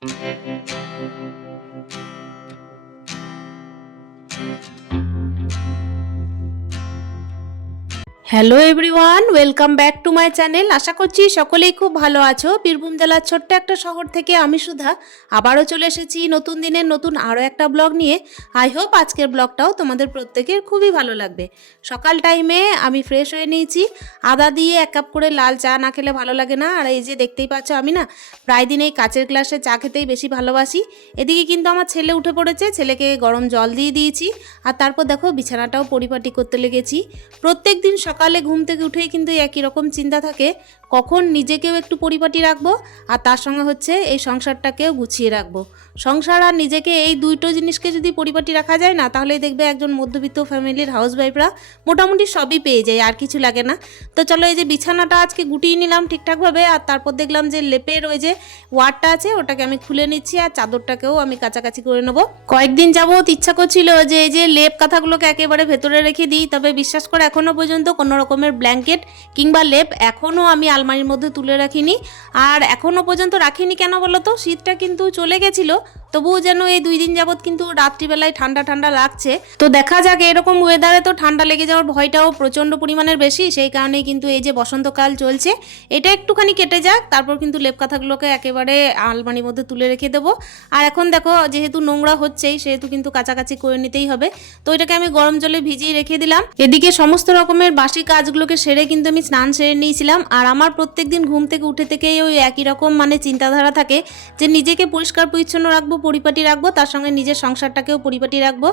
Música hello everyone welcome back to my channel আশা করছি সকলেই খুব ভালো আছো। বীরভূম জেলার ছোট্ট একটা শহর থেকে আমি সুধা। আবারও চলে এসেছি নতুন দিনের নতুন আরও একটা ব্লগ নিয়ে। আই হোপ আজকের ব্লগটাও তোমাদের প্রত্যেকের খুবই ভালো লাগবে। সকাল টাইমে আমি ফ্রেশ হয়ে নিয়েছি। আদা দিয়ে এক কাপ করে লাল চা না খেলে ভালো লাগে না। আর এই যে দেখতেই পাচ্ছ আমি না, প্রায় দিন এই কাচের গ্লাসে চা খেতেই বেশি ভালোবাসি। এদিকে কিন্তু আমার ছেলে উঠে পড়েছে, ছেলেকে গরম জল দিয়ে দিয়েছি। আর তারপর দেখো বিছানাটাও পরিপাটি করতে লেগেছি। প্রত্যেক দিন সকালে ঘুম থেকে উঠেই কিন্তু একই রকম চিন্তা থাকে। কখন নিজেকেও একটু পরিপাটি রাখব আর তার সঙ্গে হচ্ছে এই সংসারটাকেও গুছিয়ে রাখব। সংসার আর নিজেকে এই দুইটো জিনিসকে যদি পরিপাটি রাখা যায় না তাহলে দেখবে একজন মধ্যবিত্ত ফ্যামিলির হাউসওয়াইফরা মোটামুটি সবই পেয়ে যায়, আর কিছু লাগে না। তো চলো এই যে বিছানাটা আজকে গুটিয়ে নিলাম ঠিকঠাকভাবে আর তারপর দেখলাম যে লেপের ওই যে ওয়ারটা আছে, ওটাকে আমি খুলে নিচ্ছি আর চাদরটাকেও আমি কাছাকাছি করে নেব। কয়েকদিন যাবত ইচ্ছা করছিল যে এই যে লেপ কাঁথাগুলোকে একেবারে ভেতরে রেখে দিই, তবে বিশ্বাস করে এখনও পর্যন্ত কোনো রকমের ব্ল্যাঙ্কেট কিংবা লেপ এখনও আমি আলমারির মধ্যে তুলে রাখিনি। আর এখনও পর্যন্ত রাখিনি কেন বলো তো শীতটা কিন্তু চলে গেছিল। তবুও যেন এই দুই দিন যাবৎ কিন্তু রাত্রিবেলায় ঠান্ডা ঠান্ডা লাগছে। তো দেখা যাক, এরকম ওয়েদারে তো ঠান্ডা লেগে যাওয়ার ভয়টাও প্রচণ্ড পরিমাণের বেশি। সেই কারণেই কিন্তু এই যে বসন্তকাল চলছে, এটা একটুখানি কেটে যাক। তারপর কিন্তু লেপ কাঁথাগুলোকে একেবারে আলমারির মধ্যে তুলে রেখে দেবো। আর এখন দেখো, যেহেতু নোংরা হচ্ছেই, সেহেতু কিন্তু কাছাকাছি করে নিতেই হবে। তো এটাকে আমি গরম জলে ভিজিয়ে রেখে দিলাম। এদিকে সমস্ত রকমের বাসি কাজগুলোকে সেরে কিন্তু আমি স্নান সেরে নিয়েছিলাম। আর আমার প্রত্যেকদিন ঘুম থেকে উঠে থেকেই ওই একই রকম মানে চিন্তাধারা থাকে যে নিজেকে পরিষ্কার পরিচ্ছন্ন রাখব, পরিপাটি রাখব, তার সঙ্গে নিজের সংসারটাকেও পরিপাটি রাখব।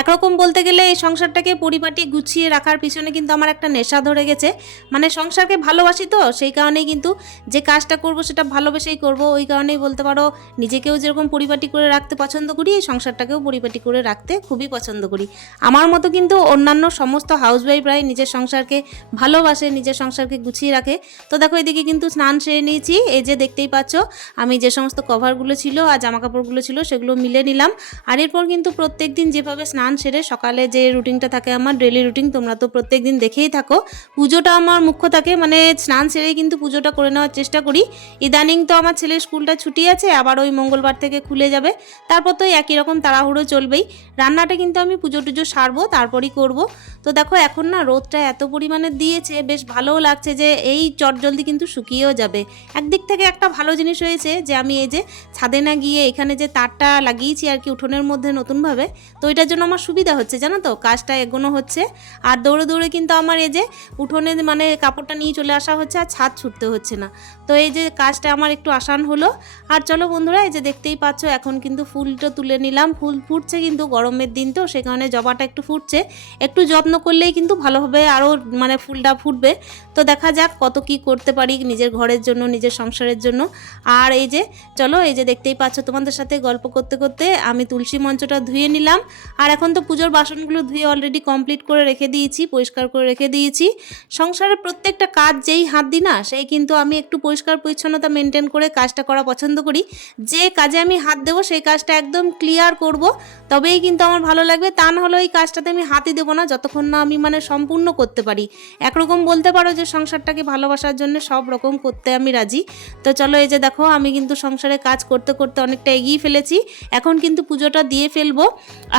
একরকম বলতে গেলে এই সংসারটাকে পরিপাটি গুছিয়ে রাখার পিছনে কিন্তু আমার একটা নেশা ধরে গেছে। মানে সংসারকে ভালোবাসি তো, সেই কারণেই কিন্তু যে কাজটা করব সেটা ভালোবেসেই করব। ওই কারণেই বলতে পারো নিজেকেও যেরকম পরিপাটি করে রাখতে পছন্দ করি, এই সংসারটাকেও পরিপাটি করে রাখতে খুবই পছন্দ করি। আমার মতো কিন্তু অন্যান্য সমস্ত হাউসওয়াইফরাই নিজের সংসারকে ভালোবাসে, নিজের সংসারকে গুছিয়ে রাখে। তো দেখো এদিকে কিন্তু স্নান সেরে নিয়েছি। এই যে দেখতেই পাচ্ছ, আমি যে সমস্ত কভারগুলো ছিল আর জামা কাপড়গুলো ছিল সেগুলো মিলে নিলাম। আর এরপর কিন্তু প্রত্যেক দিন যেভাবে স্নান সেরে সকালে যে রুটিনটা থাকে আমার ডেলি রুটিন, তোমরা তো প্রত্যেক দিন দেখেই থাকো। পুজোটা আমার মুখ্য থাকে মানে স্নান সেরেই কিন্তু পুজোটা করে নেওয়ার চেষ্টা করি। ইদানিং তো আমার ছেলের স্কুলটা ছুটি আছে, আবার ওই মঙ্গলবার থেকে খুলে যাবে। তারপর তো একই রকম তাড়াহুড়ো চলবেই। রান্নাটা কিন্তু আমি পুজো টুজো সারবো, তারপরই করব। তো দেখো এখন না রোদটা এত পরিমাণে দিয়েছে, বেশ ভালোও লাগছে যে এই চটজলদি কিন্তু শুকিয়েও যাবে। একদিক থেকে একটা ভালো জিনিস হয়েছে যে, আমি এই যে ছাদে না গিয়ে এখানে যে তারটা লাগিয়েছি আর কি উঠোনের মধ্যে নতুনভাবে, তো এটার জন্য আমার সুবিধা হচ্ছে, জানো তো? কাজটা এগোনো হচ্ছে। আর দৌড়ে দৌড়ে কিন্তু আমার এই যে উঠোনে মানে কাপড়টা নিয়ে চলে আসা হচ্ছে আর ছাদ ছুটতে হচ্ছে না। তো এই যে কাজটা আমার একটু আসান হলো। আর চলো বন্ধুরা, এই যে দেখতেই পাচ্ছ, এখন কিন্তু ফুলটা তুলে নিলাম। ফুল ফুটছে কিন্তু গরমের দিন তো সে কারণে জবাটা একটু ফুটছে। একটু যত্ন করলেই কিন্তু ভালোভাবে আরও মানে ফুলটা ফুটবে। তো দেখা যাক কত কি করতে পারি নিজের ঘরের জন্য, নিজের সংসারের জন্য। আর এই যে, চলো এই যে দেখতেই পাচ্ছ তোমাদের সাথে গল্প করতে করতে আমি তুলসী মঞ্চটা ধুয়ে নিলাম। আর এখন তো পুজোর বাসনগুলো ধুয়ে অলরেডি কমপ্লিট করে রেখে দিয়েছি, পরিষ্কার করে রেখে দিয়েছি। সংসারের প্রত্যেকটা কাজ যেই হাত দিই না সেই কিন্তু আমি একটু পরিষ্কার পরিচ্ছন্নতা মেনটেন করে কাজটা করা পছন্দ করি। যে কাজে আমি হাত দেবো, সেই কাজটা একদম ক্লিয়ার করব। তবেই কিন্তু আমার ভালো লাগবে, তা না হলে ওই কাজটাতে আমি হাতই দেবো না, যতক্ষণ না আমি মানে সম্পূর্ণ করতে পারি। একরকম বলতে পারো যে সংসারটাকে ভালোবাসার জন্য সব রকম করতে আমি রাজি। তো চলো এই যে দেখো, আমি কিন্তু সংসারে কাজ করতে করতে অনেকটা এগিয়ে ফেলেছি। এখন কিন্তু পুজোটা দিয়ে ফেলব।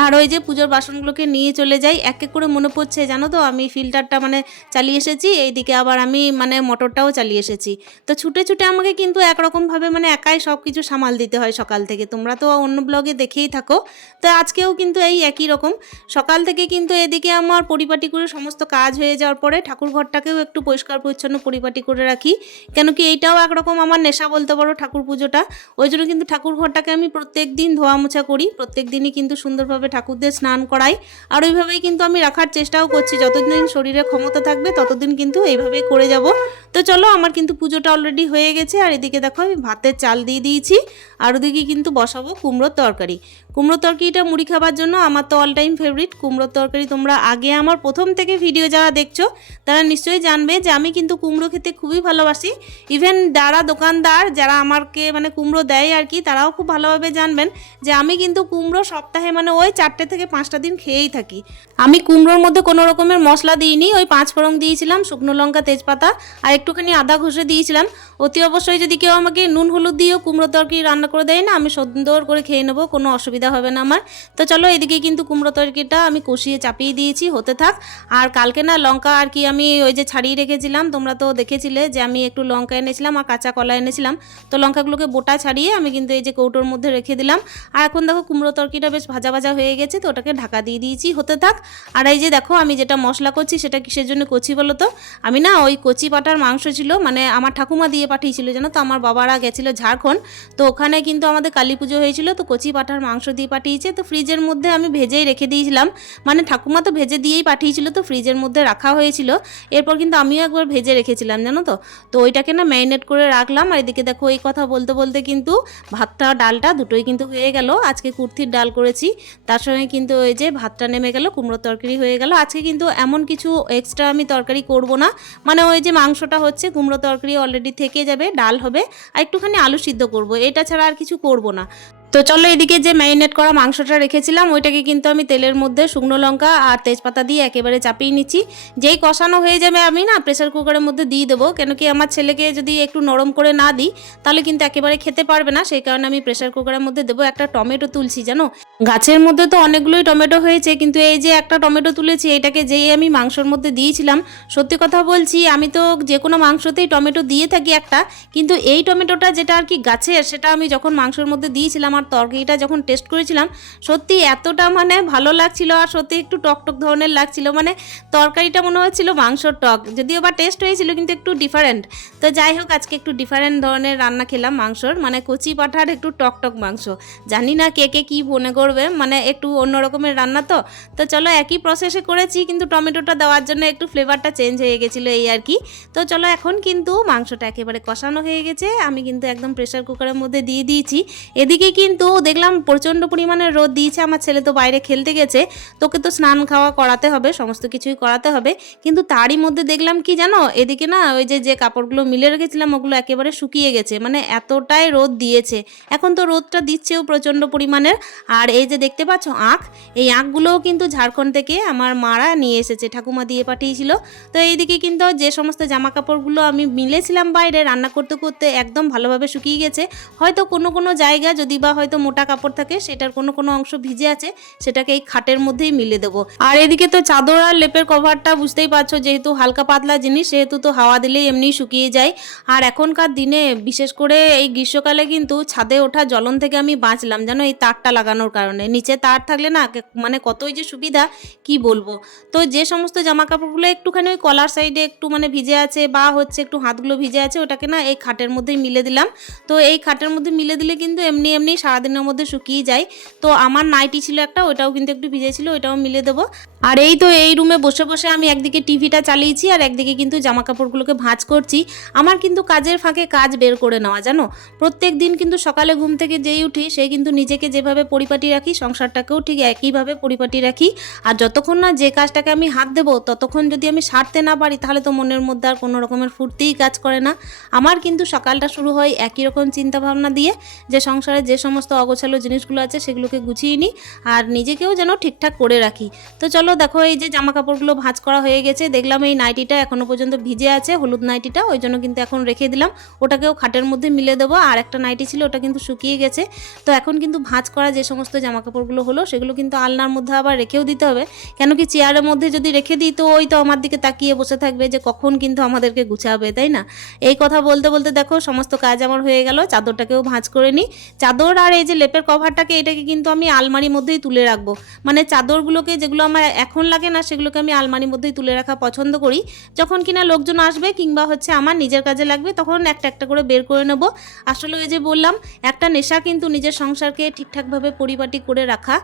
আর ওই যে পুজোর বাসনগুলোকে নিয়ে চলে যাই। এক এক করে মনে পড়ছে, জানো তো, আমি ফিল্টারটা মানে চালিয়ে এসেছি। এইদিকে আবার আমি মানে মোটরটাও চালিয়ে এসেছি। তো ছুটে ছুটে আমাকে কিন্তু একরকমভাবে মানে একাই সব কিছু সামাল দিতে হয় সকাল থেকে। তোমরা তো অন্য ব্লগে দেখেই থাকো। তো আজকেও কিন্তু এই একই রকম। সকাল থেকে কিন্তু এদিকে আমার পরিপাটি করে সমস্ত কাজ হয়ে যাওয়ার পরে ঠাকুর ঘরটাকেও একটু পরিষ্কার পরিচ্ছন্ন পরিপাটি করে রাখি, কেন কি এইটাও একরকম আমার নেশা বলতে পারো ঠাকুর পুজোটা। ওই জন্য কিন্তু ঠাকুর ঘরটাকে আমি প্রত্যেক দিন ধোয়া মোছা করি, প্রত্যেক দিনই কিন্তু সুন্দরভাবে ঠাকুরদের স্নান করাই। আর ওইভাবেই কিন্তু আমি রাখার চেষ্টাও করছি, যতদিন শরীরে ক্ষমতা থাকবে ততদিন কিন্তু এইভাবেই করে যাব। তো চলো আমার কিন্তু পুজোটা অলরেডি হয়ে গেছে, আর এদিকে দেখো আমি ভাতের চাল দিয়ে দিয়েছি, আর ওদিকে কিন্তু বসাবো কুমড়োর তরকারি। কুমড়োর তরকারিটা মুড়ি খাবার জন্য আমার তো অল টাইম ফেভারিট কুমড়োর তরকারি তোমরা আগে আমার প্রথম থেকে ভিডিও যারা দেখছ, তারা নিশ্চয়ই জানবে যে আমি কিন্তু কুমড়ো খেতে খুবই ভালোবাসি। ইভেন যারা দোকানদার, যারা আমাকে মানে কুমড়ো দেয় আর কি, তারাও খুব ভালোভাবে জানবেন যে আমি কিন্তু কুমড়ো সপ্তাহে মানে ওই চারটে থেকে পাঁচটা দিন খেয়েই থাকি। আমি কুমড়োর মধ্যে কোনো রকমের মশলা দিইনি, ওই পাঁচ ফোড়ন দিয়েছিলাম, শুকনো লঙ্কা, তেজপাতা আর একটুখানি আদা ঘষে দিয়েছিলাম। অতি অবশ্যই যদি কেউ আমাকে নুন হলুদ দিয়েও কুমড়ো তরকারি রান্না করে দেয় না, আমি সুন্দর করে খেয়ে নেব, কোনো অসুবিধা হবে না আমার। তো চলো এদিকে কিন্তু কুমড়ো তরকারিটা আমি কষিয়ে চাপিয়ে দিয়েছি, হতে থাক। আর কালকে না লঙ্কা আর কি আমি ওই যে ছাড়িয়ে রেখেছিলাম, তোমরা তো দেখেছিলে যে আমি একটু লঙ্কা এনেছিলাম আর কাঁচা কলা এনেছিলাম। তো লঙ্কাগুলোকে বোটা ছাড়িয়ে আমি কিন্তু এই যে কৌটোর মধ্যে রেখে দিলাম। আর এখন দেখো কুমড়ো তরকারিটা বেশ ভাজা ভাজা হয়ে গেছে, তো ওটাকে ঢাকা দিয়ে দিয়েছি, হতে থাক। আর এই যে দেখো আমি যেটা মশলা করছি সেটা কিসের জন্য কচি বলো তো? আমি না ওই কচি পাটার মাংস ছিল মানে আমার ঠাকুমা দিয়ে পাঠিয়েছিল জানো তো, আমার বাবারা গেছিল ঝাড়খণ্ড। তো ওখানে কিন্তু আমাদের কালী পুজো হয়েছিল, তো কচি পাটার মাংস দিয়ে পাঠিয়েছে। তো ফ্রিজের মধ্যে আমি ভেজেই রেখে দিয়েছিলাম। মানে ঠাকুমা তো ভেজে দিয়েই পাঠিয়েছিল, তো ফ্রিজের মধ্যে রাখা হয়েছিল। এরপর কিন্তু আমিও একবার ভেজে রেখেছিলাম জানো তো? তো ওইটাকে না ম্যারিনেট করে রাখলাম আর এদিকে দেখো এই কথা বলতে বলতে কিন্তু ভাতটা, ডালটা দুটোই কিন্তু হয়ে গেল। আজকে কুর্তির ডাল করেছি। তার সঙ্গে কিন্তু ওই যে ভাতটা নেমে গেল, কুমড়োর তরকারি হয়ে গেল। আজকে কিন্তু এমন কিছু এক্সট্রা আমি তরকারি করব না। মানে ওই যে মাংসটা হচ্ছে কুমড়ো তরকারি অলরেডি থেকে যাবে, ডাল হবে, আর একটুখানি আলু সিদ্ধ করব। এটা ছাড়া আর কিছু করব না। তো চলো এদিকে যে ম্যারিনেট করা মাংসটা রেখেছিলাম, ওইটাকে কিন্তু আমি তেলের মধ্যে শুকনো লঙ্কা আর তেজপাতা দিয়ে একেবারে চাপিয়ে নিচ্ছি। যেই কষানো হয়ে যাবে আমি না প্রেসার কুকারের মধ্যে দিয়ে দেবো। কেন কি আমার ছেলেকে যদি একটু নরম করে না দিই, তাহলে কিন্তু একেবারে খেতে পারবে না। সেই কারণে আমি প্রেসার কুকারের মধ্যে দেবো একটা টমেটো তুলছি জানো? গাছের মধ্যে তো অনেকগুলোই টমেটো হয়েছে, কিন্তু এই যে একটা টমেটো তুলেছি, এটাকে যেই আমি মাংসর মধ্যে দিয়েছিলাম, সত্যি কথা বলছি, আমি তো যে কোনো মাংসতেই টমেটো দিয়ে থাকি একটা, কিন্তু এই টমেটোটা যেটা আর কি গাছের, সেটা আমি যখন মাংসর মধ্যে দিয়েছিলাম আর তরকারিটা যখন টেস্ট করেছিলাম, সত্যি এতটা মানে ভালো লাগছিল আর সত্যি একটু টক টক ধরনের লাগছিল। মানে তরকারিটা মনে হচ্ছিল মাংসর টক, যদিও বা টেস্ট হয়েছিল কিন্তু একটু ডিফারেন্ট তো যাই হোক, আজকে একটু ডিফারেন্ট ধরনের রান্না খেলাম মাংসর মানে কচি পাঠার একটু টক টক মাংস। জানি না কে কে কী মনে করবে মানে একটু অন্য রকমের রান্না তো। তো চলো একই প্রসেসে করেছি, কিন্তু টমেটোটা দেওয়ার জন্য একটু ফ্লেভারটা চেঞ্জ হয়ে গেছিল এই আর কি। তো চলো এখন কিন্তু মাংসটা একেবারে কষানো হয়ে গেছে, আমি কিন্তু একদম প্রেসার কুকারের মধ্যে দিয়ে দিয়েছি। এদিকে কিন্তু দেখলাম প্রচণ্ড পরিমাণে রোদ দিয়েছে, আমার ছেলে তো বাইরে খেলতে গেছে, তোকে তো স্নান খাওয়া করাতে হবে, সমস্ত কিছুই করাতে হবে। কিন্তু তারই মধ্যে দেখলাম কি জানো, এদিকে না ওই যে যে কাপড়গুলো মিলে রেখেছিলাম, ওগুলো একেবারে শুকিয়ে গেছে মানে এতটাই রোদ দিয়েছে। এখন তো রোদটা দিচ্ছেও প্রচণ্ড পরিমাণের আর এই যে দেখতে পাচ্ছ আখ, এই আখগুলোও কিন্তু ঝাড়খণ্ড থেকে আমার মারা নিয়ে এসেছে, ঠাকুমা দিয়ে পাঠিয়েছিল। তো এইদিকে কিন্তু যে সমস্ত জামা কাপড়গুলো আমি মিলেছিলাম বাইরে, রান্না করতে করতে একদম ভালোভাবে শুকিয়ে গেছে। হয়তো কোনো কোনো জায়গা যদি বা হয়তো মোটা কাপড় থাকে, সেটার কোনো কোনো অংশ ভিজে আছে, সেটাকে এই খাটের মধ্যেই মিলে দেবো। আর এদিকে তো চাদর আর লেপের কভারটা বুঝতেই পারছ, যেহেতু হালকা পাতলা জিনিস, সেহেতু তো হাওয়া দিলেই এমনি শুকিয়ে যায়। আর এখনকার দিনে, বিশেষ করে এই গ্রীষ্মকালে কিন্তু ছাদে ওঠা জ্বলন থেকে আমি বাঁচলাম জানো এই তারটা লাগানোর কারণে। নিচে তার থাকলে না মানে কতই যে সুবিধা, কি বলব? তো যে সমস্ত জামা কাপড়গুলো একটুখানি ওই কলার সাইডে একটু মানে ভিজে আছে, বা হচ্ছে একটু হাতগুলো ভিজে আছে, ওটাকে না এই খাটের মধ্যেই মিলে দিলাম। তো এই খাটের মধ্যে মিলে দিলে কিন্তু এমনি এমনি সারাদিনের মধ্যে শুকিয়ে যায়। তো আমার নাইটি ছিল একটা ওটাও কিন্তু একটু ভিজে ছিল ওটাও মিলে দেবো। আর এই তো এই রুমে বসে বসে আমি একদিকে টিভিটা চালিয়েছি আর একদিকে কিন্তু জামা কাপড়গুলোকে ভাঁজ করছি। আমার কিন্তু কাজের ফাঁকে কাজ বের করে নেওয়া, জানো? প্রত্যেক দিন কিন্তু সকালে ঘুম থেকে যেই উঠি, সে কিন্তু নিজেকে যেভাবে পরিপাটি রাখি, সংসারটাকেও ঠিক একইভাবে পরিপাটি রাখি। আর যতক্ষণ না যে কাজটাকে আমি হাত দেবো, ততক্ষণ যদি আমি সারতে না পারি, তাহলে তো মনের মধ্যে আর কোনো রকমের ফুর্তিই কাজ করে না। আমার কিন্তু সকালটা শুরু হয় একই রকম চিন্তাভাবনা দিয়ে, যে সংসারে যে সমস্ত অগোছালো জিনিসগুলো আছে, সেগুলোকে গুছিয়ে নিই আর নিজেকেও যেন ঠিকঠাক করে রাখি। তো চলো দেখো, এই যে জামা কাপড়গুলো ভাঁজ করা হয়ে গেছে, দেখলাম এই নাইটিটা এখনও পর্যন্ত ভিজে আছে, হলুদ নাইটিটা, ওই জন্য কিন্তু এখন রেখে দিলাম। ওটাকেও খাটের মধ্যে মিলে দেবো, আর একটা নাইটি ছিল, ওটা কিন্তু শুকিয়ে গেছে। তো এখন কিন্তু ভাঁজ করা যে সমস্ত জামা কাপড়গুলো হলো, সেগুলো কিন্তু আলনার মধ্যে আবার রেখেও দিতে হবে। কেন কি চেয়ারের মধ্যে যদি রেখে দিই, তো ওই তো আমার দিকে তাকিয়ে বসে থাকবে যে কখন কিন্তু আমাদেরকে গুছাবে, তাই না? এই কথা বলতে বলতে দেখো, সমস্ত কাজ আমার হয়ে গেল, চাদরটাকেও ভাঁজ করে নিই। চাদর আর এই যে লেপের কভারটাকে এটাকে কিন্তু আমি আলমারির মধ্যেই তুলে রাখব। মানে চাদরগুলোকে যেগুলো আমার এখন লাগে না সেগুলোকে আমি আলমারির মধ্যেই তুলে রাখা পছন্দ করি। যখন কিনা লোকজন আসবে কিংবা হচ্ছে আমার নিজের কাজে লাগবে, তখন একটা একটা করে বের করে নেব। আসলে ওই যে বললাম, একটা নেশা কিন্তু নিজের সংসারকে ঠিকঠাকভাবে পরিপাটি করে রাখা।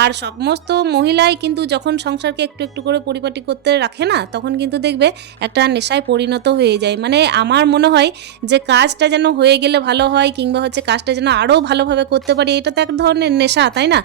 আর সমস্ত মহিলাই কিন্তু যখন সংসারকে একটু একটু করে পরিপাটি করতে রাখে না, তখন কিন্তু দেখবে একটা নেশায় পরিণত হয়ে যায়। মানে আমার মনে হয় যে কাজটা যেন হয়ে গেলে ভালো হয় কিংবা হচ্ছে কাজটা যেন আরও ভালোভাবে করতে পারি, এটা তো এক ধরনের নেশা, তাই না?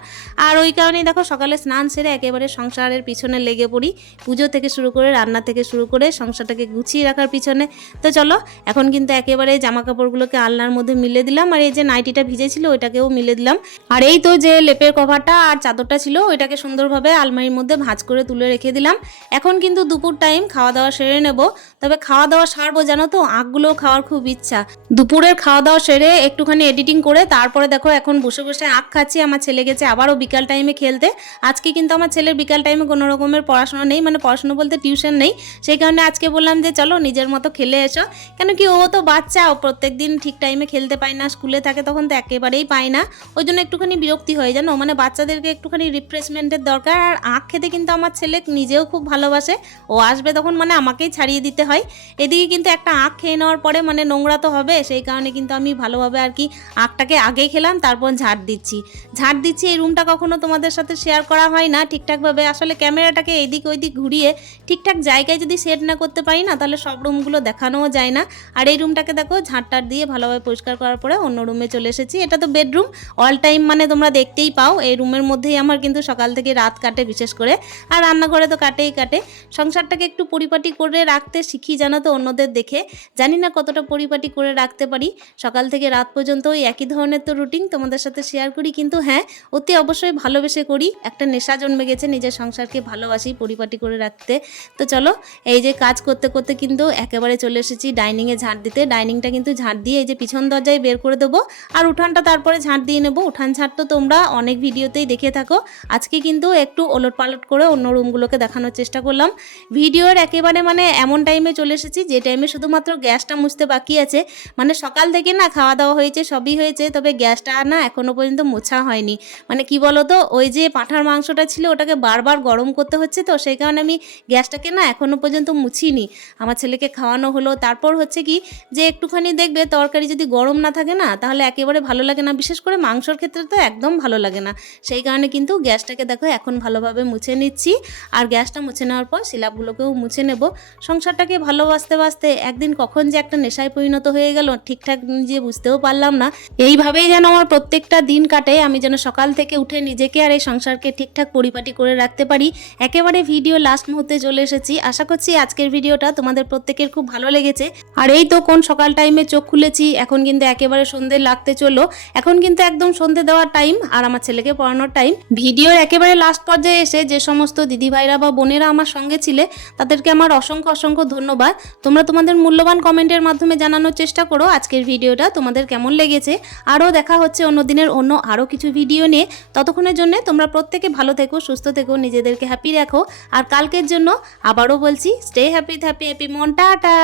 আর ওই কারণেই দেখো সকালে স্নান সেরে একেবারে সংসার সংসারের পিছনে লেগে পড়ি। পুজো থেকে শুরু করে রান্না থেকে শুরু করে সংসারটাকে গুছিয়ে রাখার পিছনে। তো চলো, এখন কিন্তু একেবারে জামা কাপড়গুলোকে আলনার মধ্যে মিলে দিলাম আর এই যে নাইটিটা ভিজেছিল ওইটাকেও মিলে দিলাম। আর এই তো যে লেপের কভারটা আর চাদরটা ছিল ওইটাকে সুন্দরভাবে আলমারির মধ্যে ভাঁজ করে তুলে রেখে দিলাম। এখন কিন্তু দুপুর টাইম খাওয়া দাওয়া সেরে নেব। তবে খাওয়া দাওয়া সারবো জানো তো আঁকগুলোও খাওয়ার খুব ইচ্ছা। দুপুরের খাওয়া দাওয়া সেরে একটুখানি এডিটিং করে তারপরে দেখো এখন বসে বসে আঁক খাচ্ছি। আমার ছেলে গেছে আবারও বিকাল টাইমে খেলতে। আজকে কিন্তু আমার ছেলের বিকাল টাইমে কোনো রকমের পড়াশোনা নেই মানে পড়াশোনা বলতে টিউশন নেই। সেই কারণে আজকে বললাম যে, চলো নিজের মতো খেলে এসো। কেন কি ও তো বাচ্চা, ও প্রত্যেক দিন ঠিক টাইমে খেলতে পায় না স্কুলে থাকে তখন তো একেবারেই পায় না। ওই জন্য একটুখানি বিরক্তি হয়ে, জানো? মানে বাচ্চাদেরকে একটুখানি রিফ্রেশমেন্টের দরকার। আর আখ খেতে কিন্তু আমার ছেলে নিজেও খুব ভালোবাসে। ও আসবে তখন মানে আমাকেই ছাড়িয়ে দিতে হয়। এদিকে কিন্তু একটা আখ খেয়ে নেওয়ার পরে মানে নোংরা তো হবে, সেই কারণে কিন্তু আমি ভালোভাবে আর কি আখটাকে আগেই খেলাম, তারপর ঝাড় দিচ্ছি। ঝাড় দিচ্ছি, এই রুমটা কখনো তোমাদের সাথে শেয়ার করা হয় না ঠিকঠাকভাবে। আসলে ক্যামেরাটাকে এদিক ওইদিক ঘুরিয়ে ঠিকঠাক জায়গায় যদি সেট না করতে পারি না, তাহলে সব রুমগুলো দেখানোও যায় না। আর এই রুমটাকে দেখো ঝাঁটটার দিয়ে ভালোভাবে পরিষ্কার করার পরে অন্য রুমে চলে এসেছি। এটা তো বেডরুম অল টাইম মানে তোমরা দেখতেই পাও। এই রুমের মধ্যেই আমার কিন্তু সকাল থেকে রাত কাটে বিশেষ করে। আর রান্নাঘরে তো কাটেই কাটে। সংসারটাকে একটু পরিপাটি করে রাখতে শিখি জানো তো অন্যদের দেখে। জানি না কতটা পরিপাটি করে রাখতে পারি। সকাল থেকে রাত পর্যন্ত ওই একই ধরনের তো রুটিন তোমাদের সাথে শেয়ার করি। কিন্তু হ্যাঁ অতি অবশ্যই ভালোবেসে করি। একটা নেশা জন্মে গেছে, নিজের সংসারকে ভালোবাসি পরিপাটি করে রাখতে। তো চলো, এই যে কাজ করতে করতে কিন্তু একেবারে চলে এসেছি ডাইনিংয়ে ঝাঁট দিতে। ডাইনিংটা কিন্তু ঝাঁট দিয়ে এই যে পিছন দরজায় বের করে দেবো। আর উঠানটা তারপরে ঝাঁট দিয়ে নেব। উঠান ঝাঁট তো তোমরা অনেক ভিডিওতেই দেখে থাকো। আজকে কিন্তু একটু ওলট পালট করে অন্য রুমগুলোকে দেখানোর চেষ্টা করলাম। ভিডিওর একেবারে মানে এমন টাইমে চলে এসেছি যে টাইমে শুধুমাত্র গ্যাসটা মুছতে বাকি আছে। মানে সকাল থেকে না খাওয়া দাওয়া হয়েছে, সবই হয়েছে, তবে গ্যাসটা না এখনও পর্যন্ত মোছা হয়নি। মানে কি বলো তো ওই যে পাঁঠার মাংসটা ছিল ওটাকে বারবার গরম করতে হচ্ছে তো, সেই কারণে আমি গ্যাসটাকে না এখনও পর্যন্ত মুছিনি। আমার ছেলেকে খাওয়ানো হলো, তারপর হচ্ছে কি যে একটুখানি দেখবে তরকারি যদি গরম না থাকে না, তাহলে একেবারে ভালো লাগে না। বিশেষ করে মাংসর ক্ষেত্রে তো একদম ভালো লাগে না। সেই কারণে কিন্তু গ্যাসটাকে দেখো এখন ভালোভাবে মুছে নিচ্ছি। আর গ্যাসটা মুছে নেওয়ার পর শিলাপগুলোকেও মুছে নেব। সংসারটাকে ভালোবাসতে বাসতে একদিন কখন যে একটা নেশায় পরিণত হয়ে গেল, ঠিকঠাক নিজে বুঝতেও পারলাম না। এইভাবেই যেন আমার প্রত্যেকটা দিন কাটে। আমি যেন সকাল থেকে উঠে নিজেকে আর এই সংসারকে ঠিকঠাক পরিপাটি করে রাখতে পারি। একেবারে ভিডিও লাস্ট মুহূর্তে চলে এসেছি। আশা করছি আজকের ভিডিওটা তোমাদের প্রত্যেকের খুব ভালো লেগেছে। আর এই তো কোন সকাল টাইমে চোখ খুলেছি, এখন কিন্তু একেবারে সন্ধে লাগতে চলো এখন কিন্তু একদম সন্ধে দেওয়ার টাইম আর আমার ছেলেকে পড়ানোর টাইম ভিডিওর একেবারে লাস্ট পর্যায়ে এসে যে সমস্ত দিদিভাইরা বা বোনেরা আমার সঙ্গে ছিলে, তাদেরকে আমার অসংখ্য অসংখ্য ধন্যবাদ। তোমরা তোমাদের মূল্যবান কমেন্টের মাধ্যমে জানানোর চেষ্টা করো আজকের ভিডিওটা তোমাদের কেমন লেগেছে। আরও দেখা হচ্ছে অন্য দিনের অন্য আরও কিছু ভিডিও নিয়ে। ততক্ষণের জন্য তোমরা প্রত্যেকে ভালো থেকো, সুস্থ থেকো নিজেদেরকে হ্যাপি রাখো। আর কালকের জন্য আবারও বলছি স্টে হ্যাপি হ্যাপি হ্যাপি মন টাটা।